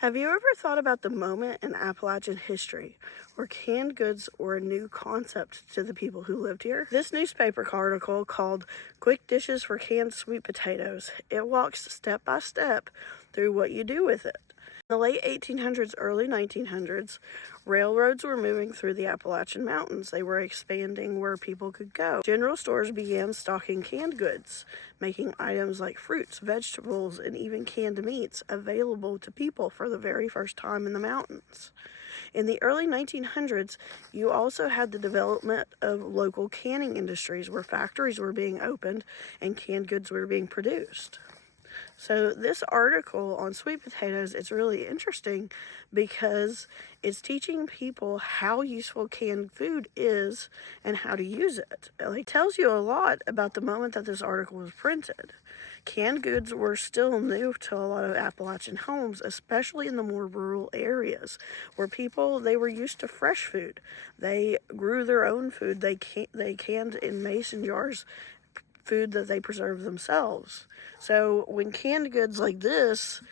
Have you ever thought about the moment in Appalachian history where canned goods were a new concept to the people who lived here? This newspaper article called Quick Dishes for Canned Sweet Potatoes, it walks step by step through what you do with it. In the late 1800s, early 1900s, railroads were moving through the Appalachian Mountains. They were expanding where people could go. General stores began stocking canned goods, making items like fruits, vegetables, and even canned meats available to people for the very first time in the mountains. In the early 1900s, you also had the development of local canning industries where factories were being opened and canned goods were being produced. So this article on sweet potatoes, it's really interesting because it's teaching people how useful canned food is and how to use it. It tells you a lot about the moment that this article was printed. Canned goods were still new to a lot of Appalachian homes, especially in the more rural areas where they were used to fresh food. They grew their own food. They canned in mason jars food that they preserve themselves. So when canned goods like this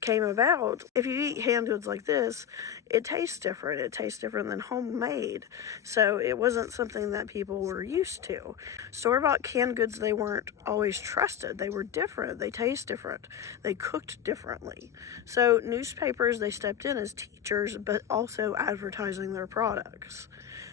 came about, if you eat canned goods like this, it tastes different. It tastes different than homemade. So it wasn't something that people were used to. Store-bought canned goods, they weren't always trusted. They were different. They taste different. They cooked differently. So newspapers, they stepped in as teachers, but also advertising their products.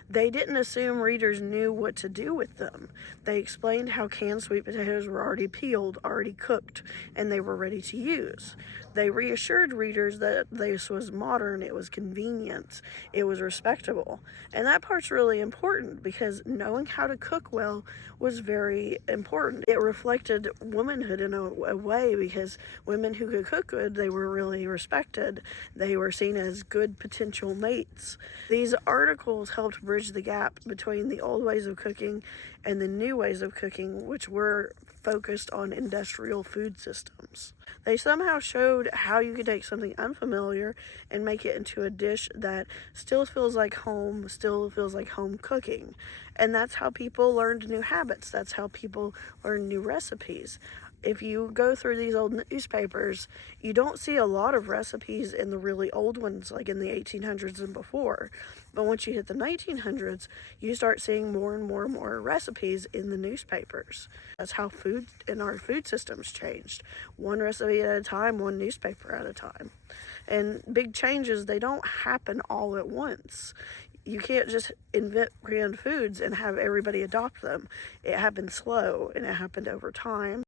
They didn't assume readers knew what to do with them. They explained how canned sweet potatoes were already peeled, already cooked, and they were ready to use. They reassured readers that this was modern, it was convenient, it was respectable. And that part's really important because knowing how to cook well was very important. It reflected womanhood in a way because women who could cook good, they were really respected. They were seen as good potential mates. These articles helped bridge the gap between the old ways of cooking and the new ways of cooking, which were focused on industrial food systems. They somehow showed how you could take something unfamiliar and make it into a dish that still feels like home, still feels like home cooking. And that's how people learned new habits. That's how people learned new recipes. If you go through these old newspapers, you don't see a lot of recipes in the really old ones, like in the 1800s and before. But once you hit the 1900s, you start seeing more and more and more recipes in the newspapers. That's how food and our food systems changed. One recipe at a time, one newspaper at a time. And big changes, they don't happen all at once. You can't just invent canned foods and have everybody adopt them. It happened slow and it happened over time.